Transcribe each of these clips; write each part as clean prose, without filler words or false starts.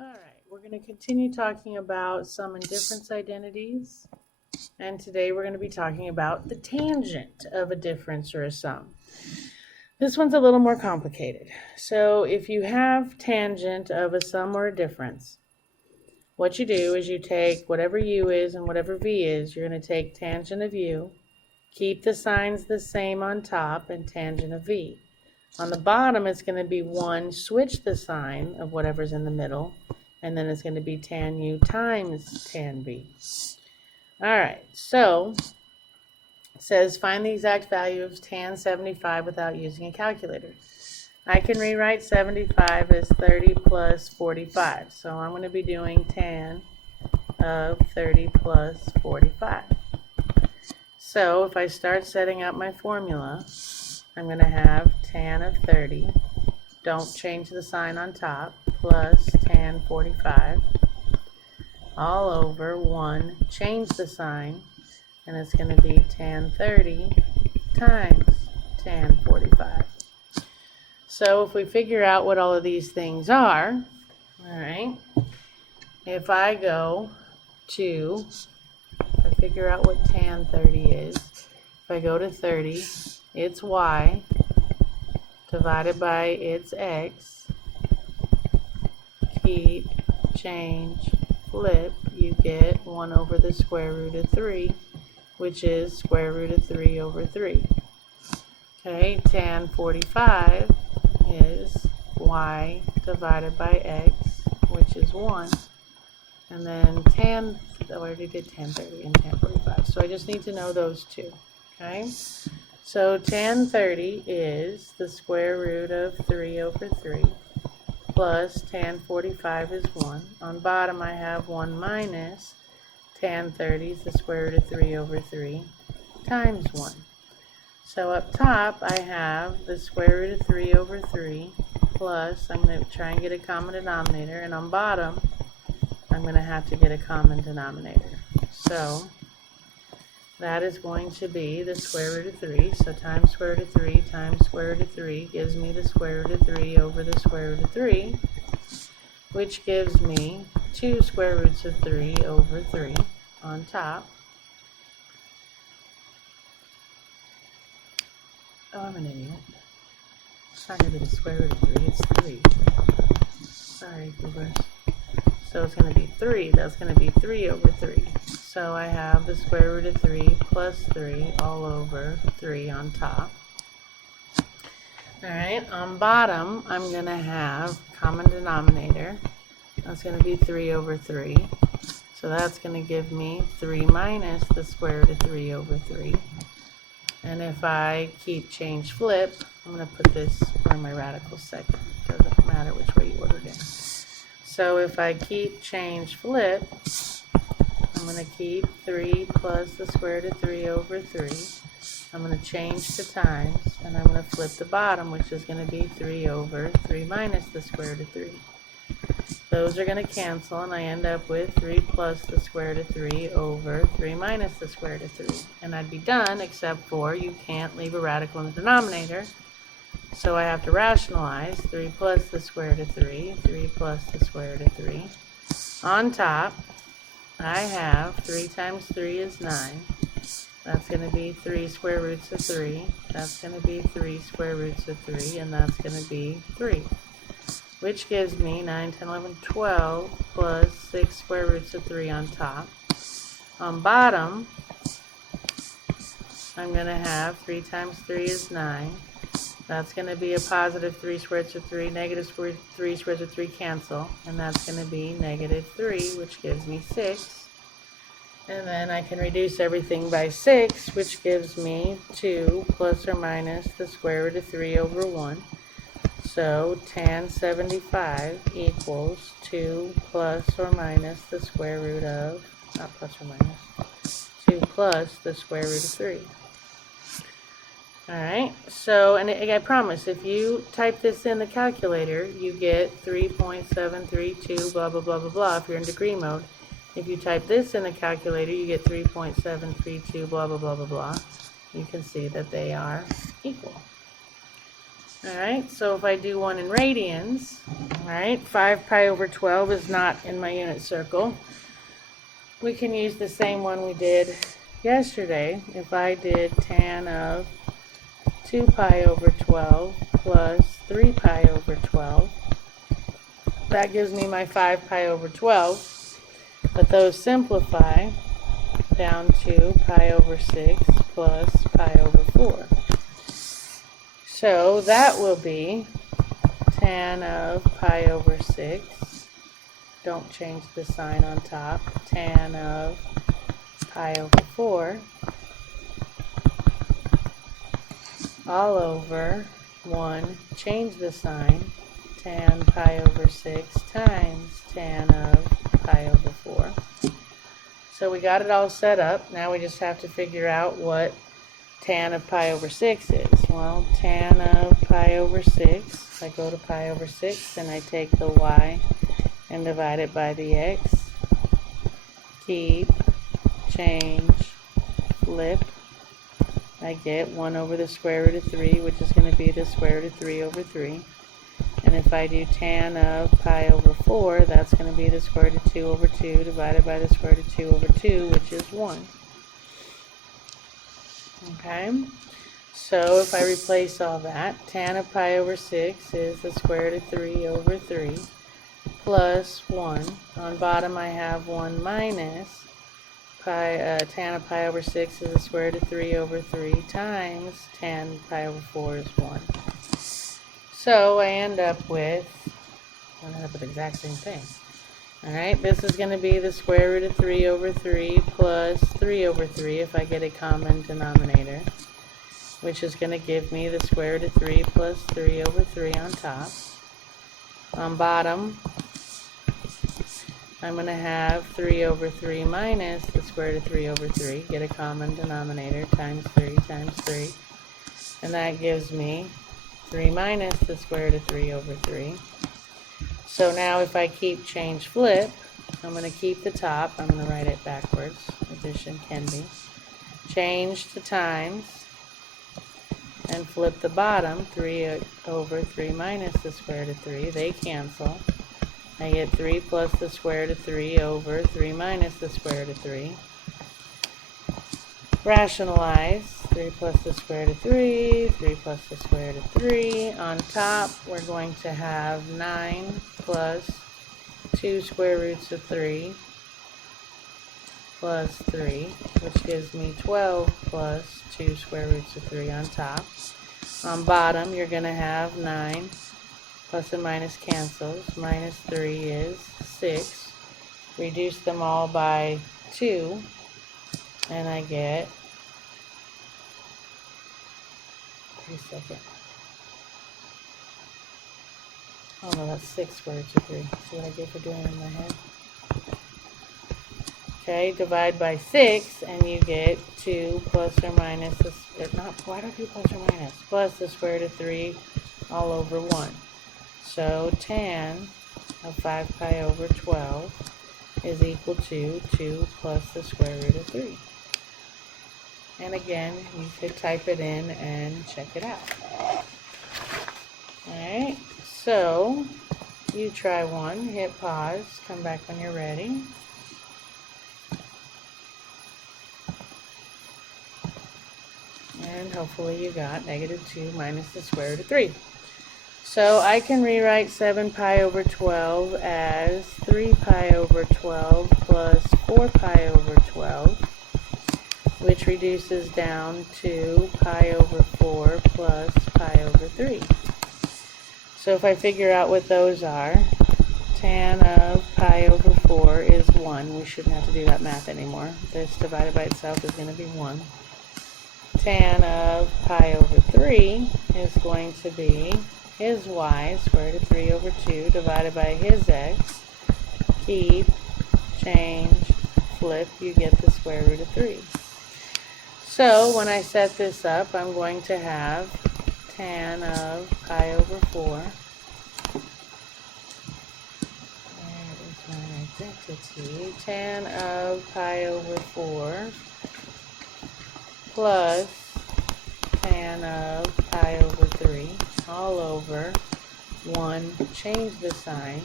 All right, we're going to continue talking about sum and difference identities. And today we're going to be talking about the tangent of a difference or a sum. This one's a little more complicated. So if you have tangent of a sum or a difference, what you do is you take whatever u is and whatever v is, you're going to take tangent of u, keep the signs the same on top, and tangent of v. On the bottom, it's going to be 1, switch the sign of whatever's in the middle, and then it's going to be tan u times tan v. All right, so it says find the exact value of tan 75 without using a calculator. I can rewrite 75 as 30 plus 45. So I'm going to be doing tan of 30 plus 45. So if I start setting up my formula, I'm going to have tan of 30, don't change the sign on top, plus tan 45, all over 1, change the sign, and it's going to be tan 30 times tan 45. So if we figure out what all of these things are, all right, if I figure out what tan 30 is, if I go to 30, it's y divided by its x, keep, change, flip, you get 1 over the square root of 3, which is square root of 3 over 3. Okay, tan 45 is y divided by x, which is 1. And then I already did tan 30 and tan 45. So I just need to know those two. Okay, so tan 30 is the square root of 3 over 3 plus tan 45 is 1. On bottom I have 1 minus tan 30 is the square root of 3 over 3 times 1. So up top I have the square root of 3 over 3 plus, I'm going to try and get a common denominator, and on bottom I'm going to have to get a common denominator. So that is going to be the square root of 3. So times square root of 3 times square root of 3 gives me the square root of 3 over the square root of 3, which gives me 2 square roots of 3 over 3 on top. Oh, I'm an idiot. It's not going to be the square root of 3, it's 3. Sorry, goobers. So it's going to be 3. That's going to be 3 over 3. So I have the square root of 3 plus 3 all over 3 on top. Alright, on bottom, I'm going to have common denominator. That's going to be 3 over 3. So that's going to give me 3 minus the square root of 3 over 3. And if I keep, change, flip, I'm going to put this where my radicals second. Doesn't matter which way you ordered it. So if I keep, change, flip, I'm going to keep 3 plus the square root of 3 over 3. I'm going to change to times, and I'm going to flip the bottom, which is going to be 3 over 3 minus the square root of 3. Those are going to cancel, and I end up with 3 plus the square root of 3 over 3 minus the square root of 3. And I'd be done, except for you can't leave a radical in the denominator. So I have to rationalize 3 plus the square root of 3, 3 plus the square root of 3. On top, I have 3 times 3 is 9. That's going to be 3 square roots of 3. That's going to be 3 square roots of 3, and that's going to be 3. Which gives me 9, 10, 11, 12 plus 6 square roots of 3 on top. On bottom, I'm going to have 3 times 3 is 9. That's going to be a positive 3 square roots of 3, negative 3 square roots of 3 cancel, and that's going to be negative 3, which gives me 6. And then I can reduce everything by 6, which gives me 2 plus or minus the square root of 3 over 1. So tan 75 equals 2 plus or minus the square root of, not plus or minus, 2 plus the square root of 3. Alright, so, and I promise, if you type this in the calculator, you get 3.732 blah blah blah blah blah if you're in degree mode. If you type this in the calculator, you get 3.732 blah blah blah blah blah. You can see that they are equal. Alright, so if I do one in radians, alright, 5 pi over 12 is not in my unit circle. We can use the same one we did yesterday. If I did tan of 2 pi over 12 plus 3 pi over 12, that gives me my 5 pi over 12, but those simplify down to pi over 6 plus pi over 4. So that will be tan of pi over 6, don't change the sign on top, tan of pi over 4, all over 1, change the sign, tan pi over 6 times tan of pi over 4. So we got it all set up. Now we just have to figure out what tan of pi over 6 is. Well, tan of pi over 6, I go to pi over 6 and I take the y and divide it by the x. Keep, change, flip. I get 1 over the square root of 3, which is going to be the square root of 3 over 3. And if I do tan of pi over 4, that's going to be the square root of 2 over 2 divided by the square root of 2 over 2, which is 1. Okay, so if I replace all that, tan of pi over 6 is the square root of 3 over 3 plus 1. On bottom I have 1 minus tan of pi over 6 is the square root of 3 over 3 times tan pi over 4 is 1. So I end up with the exact same thing. Alright, this is going to be the square root of 3 over 3 plus 3 over 3 if I get a common denominator, which is going to give me the square root of 3 plus 3 over 3 on top. On bottom, I'm going to have 3 over 3 minus the square root of 3 over 3, get a common denominator, times 3 times 3, and that gives me 3 minus the square root of 3 over 3. So now if I keep, change, flip, I'm going to keep the top, I'm going to write it backwards, addition can be, change to times, and flip the bottom, 3 over 3 minus the square root of 3, they cancel. I get 3 plus the square root of 3 over 3 minus the square root of 3. Rationalize, 3 plus the square root of 3, 3 plus the square root of 3. On top, we're going to have 9 plus 2 square roots of 3 plus 3, which gives me 12 plus 2 square roots of 3 on top. On bottom, you're going to have 9 plus and minus cancels. Minus 3 is 6. Reduce them all by 2, and I get, wait a second. Oh no, that's 6 square roots of 3. See what I get for doing it in my head? Okay, divide by 6, and you get 2 plus or minus, why do I do plus or minus? Plus the square root of 3 all over 1. So tan of 5 pi over 12 is equal to 2 plus the square root of 3. And again, you could type it in and check it out. Alright, so you try one, hit pause, come back when you're ready. And hopefully you got negative 2 minus the square root of 3. So I can rewrite 7 pi over 12 as 3 pi over 12 plus 4 pi over 12, which reduces down to pi over 4 plus pi over 3. So if I figure out what those are, tan of pi over 4 is 1. We shouldn't have to do that math anymore. This divided by itself is going to be 1. Tan of pi over 3 is going to be his y, square root of 3 over 2, divided by his x. Keep, change, flip, you get the square root of 3. So when I set this up, I'm going to have tan of pi over 4. Where is my identity? Tan of pi over 4 plus tan of pi over 3. all over 1, change the sign,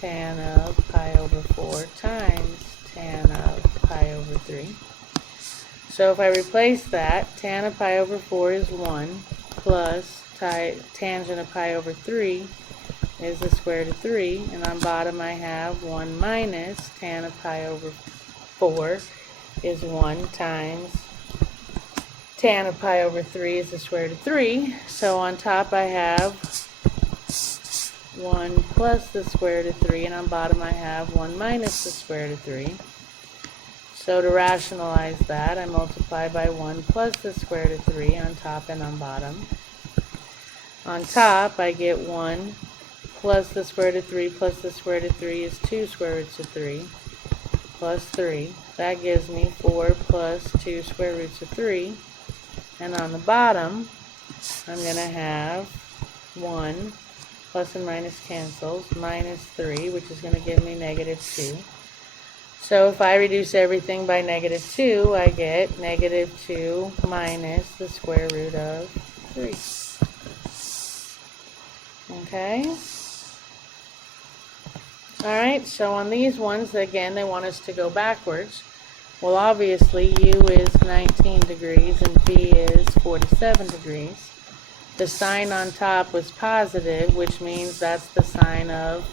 tan of pi over 4 times tan of pi over 3. So if I replace that, tan of pi over 4 is 1, plus tangent of pi over 3 is the square root of 3, and on bottom I have 1 minus tan of pi over 4 is 1 times tan of pi over 3 is the square root of 3. So on top I have 1 plus the square root of 3, and on bottom I have 1 minus the square root of 3. So to rationalize that, I multiply by 1 plus the square root of 3 on top and on bottom. On top, I get 1 plus the square root of 3 plus the square root of 3 is 2 square roots of 3 plus 3. That gives me 4 plus 2 square roots of 3. And on the bottom, I'm going to have 1 plus and minus cancels, minus 3, which is going to give me negative 2. So if I reduce everything by negative 2, I get negative 2 minus the square root of 3. Okay? Alright, so on these ones, again, they want us to go backwards. Well, obviously, U is 19 degrees and V is 47 degrees. The sign on top was positive, which means that's the sign of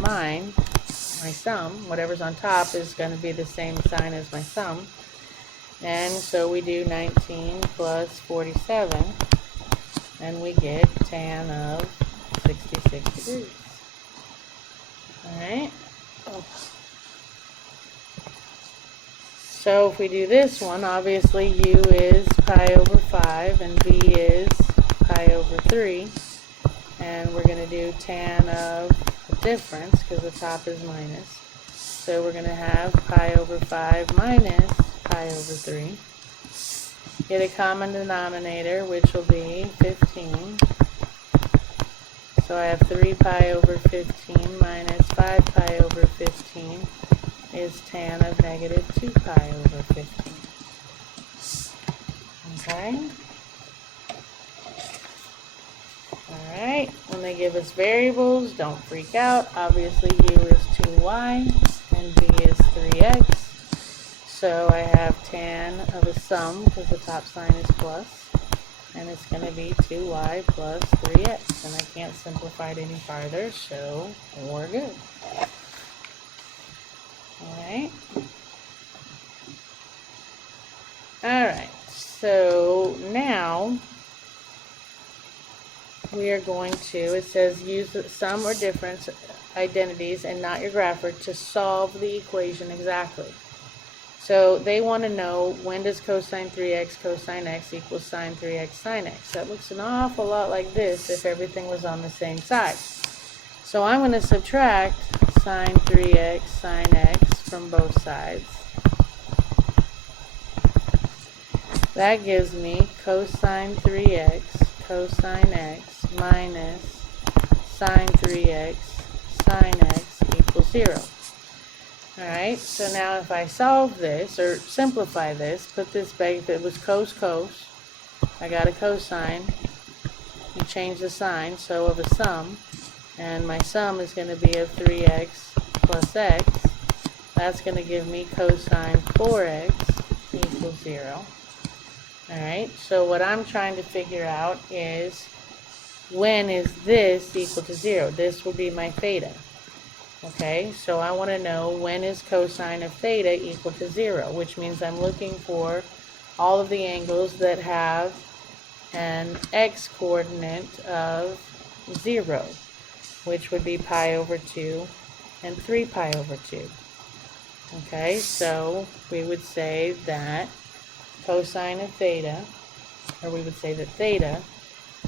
my sum. Whatever's on top is going to be the same sign as my sum. And so we do 19 plus 47, and we get tan of 66 degrees. Alright. So if we do this one, obviously U is pi over 5 and V is pi over 3. And we're going to do tan of the difference because the top is minus. So we're going to have pi over 5 minus pi over 3. Get a common denominator, which will be 15. So I have 3 pi over 15 minus 5 pi over 15 is tan of negative 2 pi over 15. Okay? Alright, when they give us variables, don't freak out. Obviously U is 2y and V is 3x. So I have tan of a sum because the top sign is plus, and it's going to be 2y plus 3x. And I can't simplify it any farther, so we're good. Alright, so now we are going to, it says use sum or difference identities and not your graph work to solve the equation exactly. So they want to know, when does cosine 3x cosine x equals sine 3x sine x? That looks an awful lot like this if everything was on the same side. So I'm going to subtract sine 3x sine x from both sides. That gives me cosine 3x cosine x minus sine 3x sine x equals 0. Alright, so now if I solve this, or simplify this, put this back, if it was cos, I got a cosine, you change the sign, so of a sum, and my sum is going to be of 3x plus x, that's going to give me cosine 4x equals 0. Alright, so what I'm trying to figure out is, when is this equal to 0? This will be my theta. Okay, so I want to know, when is cosine of theta equal to 0, which means I'm looking for all of the angles that have an x coordinate of 0, which would be pi over 2 and 3 pi over 2. Okay, so we would say that cosine of theta, or we would say that theta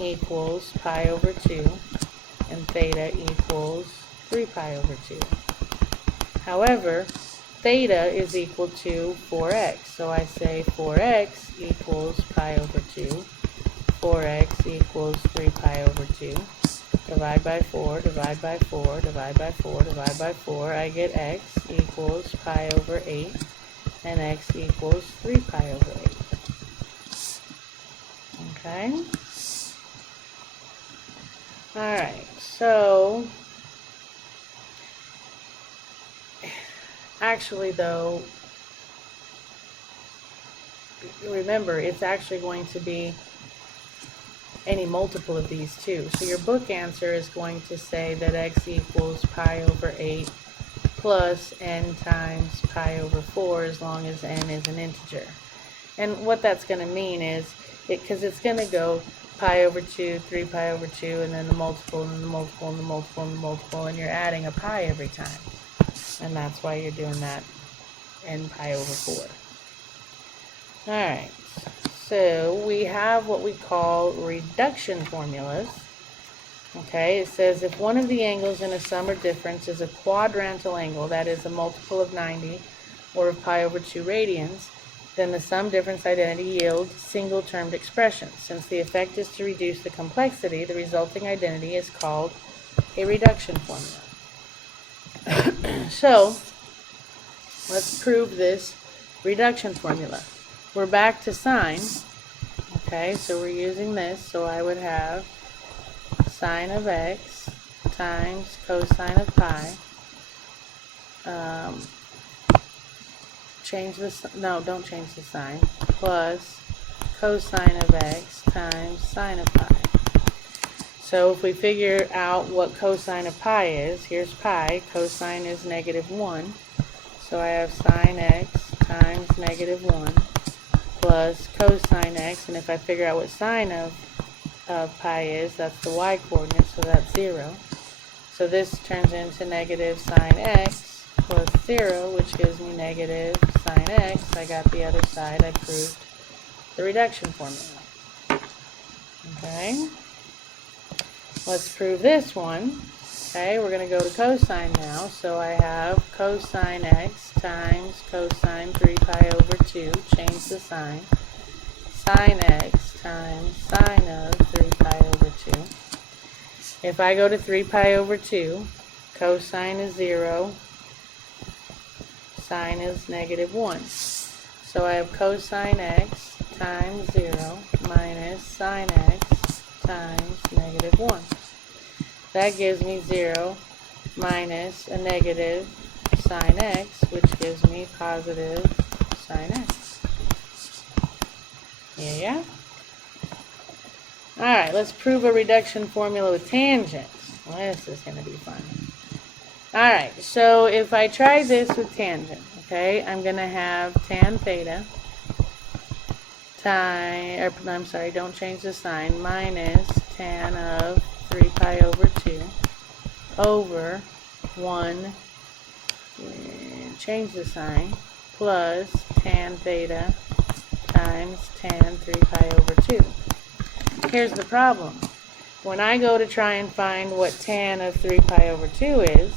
equals pi over 2 and theta equals 3 pi over 2. However, theta is equal to 4x, so I say 4x equals pi over 2, 4x equals 3 pi over 2, divide by 4, divide by 4, divide by 4, divide by 4, I get x equals pi over 8, and x equals 3 pi over 8. Okay? Alright, so actually though, remember it's actually going to be any multiple of these two. So your book answer is going to say that x equals pi over 8 plus n times pi over 4 as long as n is an integer. And what that's going to mean is, because it's going to go pi over 2, 3 pi over 2, and then the multiple, and the multiple, and the multiple, and the multiple, and you're adding a pi every time. And that's why you're doing that n pi over 4. Alright, so we have what we call reduction formulas. Okay, it says if one of the angles in a sum or difference is a quadrantal angle, that is a multiple of 90, or of pi over 2 radians, then the sum difference identity yields single-termed expressions. Since the effect is to reduce the complexity, the resulting identity is called a reduction formula. So, let's prove this reduction formula. We're back to sine. Okay, so we're using this, so I would have sine of x times cosine of pi. Don't change the sign. Plus cosine of x times sine of pi. So if we figure out what cosine of pi is, here's pi, cosine is -1. So I have sine x times -1 plus cosine x, and if I figure out what sine of pi is, that's the y-coordinate, so that's 0. So this turns into negative sine x plus 0, which gives me negative sine x. I got the other side. I proved the reduction formula. Okay. Let's prove this one. Okay, we're going to go to cosine now. So I have cosine x times cosine 3 pi over 2. Change the sign. Sine x times sine of 3 pi over 2. If I go to 3 pi over 2, cosine is 0, sine is -1. So I have cosine x times 0 minus sine x times -1. That gives me 0 minus a negative sine x, which gives me positive sine x. Yeah? Alright, let's prove a reduction formula with tangents. Well, this is going to be fun. Alright, so if I try this with tangent, okay, I'm going to have tan theta don't change the sign, minus tan of 3 pi over 2 over 1, change the sign, plus tan theta times tan 3 pi over 2. Here's the problem. When I go to try and find what tan of 3 pi over 2 is,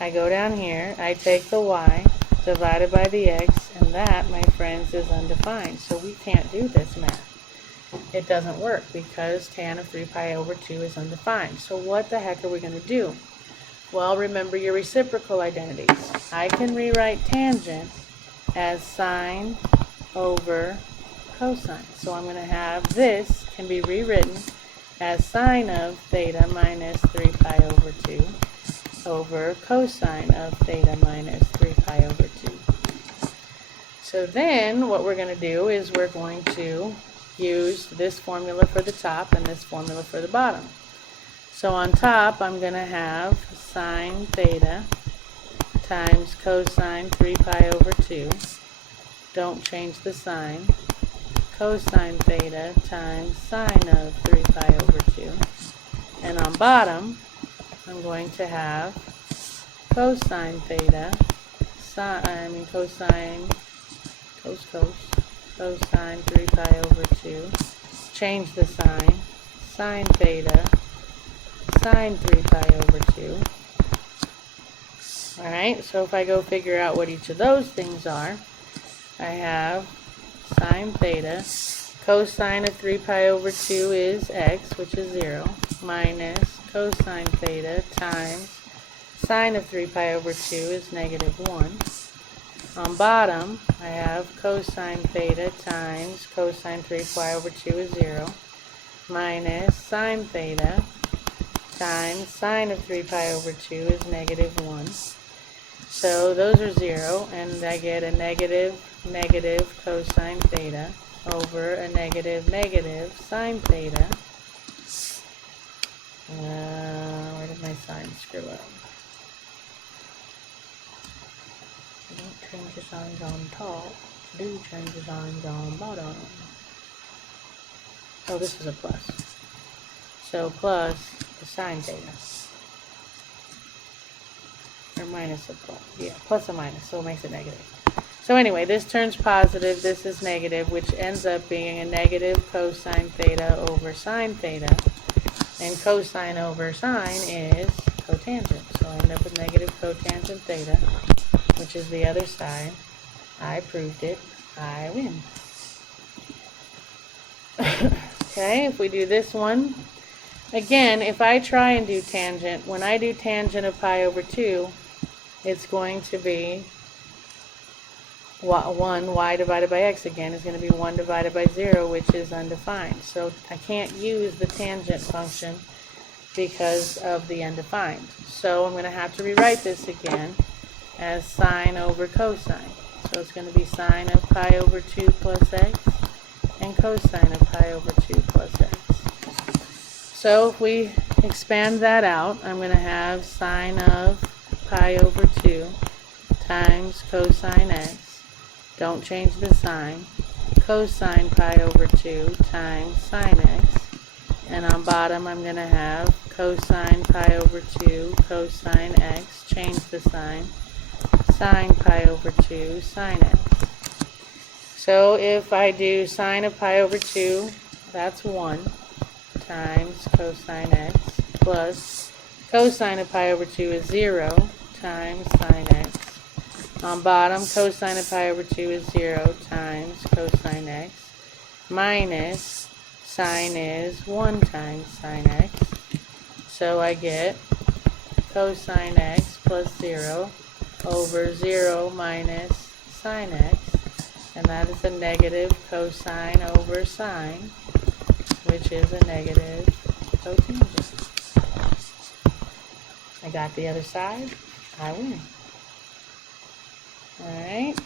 I go down here, I take the y divided by the x, and that, my friends, is undefined. So we can't do this math. It doesn't work because tan of 3 pi over 2 is undefined. So what the heck are we going to do? Well, remember your reciprocal identities. I can rewrite tangent as sine over cosine. So I'm going to have this can be rewritten as sine of theta minus 3 pi over 2 over cosine of theta minus 3 pi over 2. So then what we're going to do is we're going to use this formula for the top and this formula for the bottom. So on top I'm going to have sine theta times cosine 3 pi over 2. Don't change the sign. Cosine theta times sine of 3 pi over 2. And on bottom, I'm going to have cosine theta, cosine 3 pi over 2. Change the sign. Sine theta, sine 3 pi over 2. Alright, so if I go figure out what each of those things are, I have sine theta, cosine of 3 pi over 2 is x, which is 0, minus cosine theta times sine of 3 pi over 2 is -1. On bottom, I have cosine theta times cosine 3 pi over 2 is 0, minus sine theta times sine of 3 pi over 2 is -1. So those are 0, and I get a negative cosine theta over a negative sine theta. Where did my sign screw up? Don't change the signs on top. Do change the signs on bottom. Oh, this is a plus. So plus the sine theta. Or minus a plus. Yeah, plus a minus, so it makes it negative. So anyway, this turns positive, this is negative, which ends up being a negative cosine theta over sine theta. And cosine over sine is cotangent. So I end up with negative cotangent theta, which is the other side. I proved it. I win. Okay, if we do this one, again, if I try and do tangent, when I do tangent of pi over 2, it's going to be 1 y divided by x. Again, is going to be 1 divided by 0, which is undefined. So I can't use the tangent function because of the undefined. So I'm going to have to rewrite this again as sine over cosine. So it's going to be sine of pi over 2 plus x and cosine of pi over 2 plus x. So if we expand that out, I'm going to have sine of pi over 2 times cosine x. Don't change the sign. Cosine pi over 2 times sine x. And on bottom, I'm going to have cosine pi over 2 cosine x. Change the sign. Sine pi over 2 sine x. So if I do sine of pi over 2, that's 1 times cosine x plus cosine of pi over 2 is 0 times sine x. On bottom, cosine of pi over 2 is 0 times cosine x minus sine is 1 times sine x. So I get cosine x plus 0 over 0 minus sine x. And that is a negative cosine over sine, which is a negative cotangent. I got the other side. I win. Alright.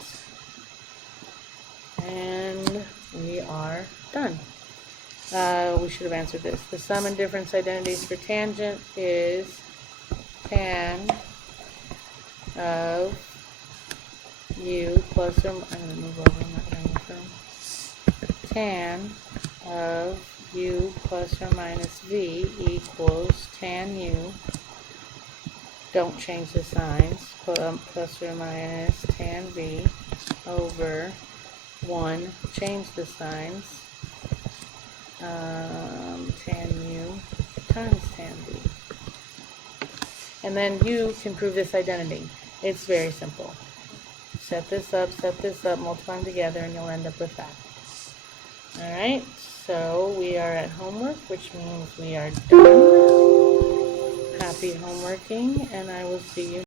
And we are done. We should have answered this. The sum and difference identities for tangent is tan of u plus or, I'm going to move over, I'm not going to film. Tan of u plus or minus v equals tan u. Don't change the signs. Plus or minus tan v over 1. Change the signs. Tan u times tan v. And then you can prove this identity. It's very simple. Set this up, multiply them together, and you'll end up with that. Alright, so we are at homework, which means we are done. Happy homeworking, and I will see you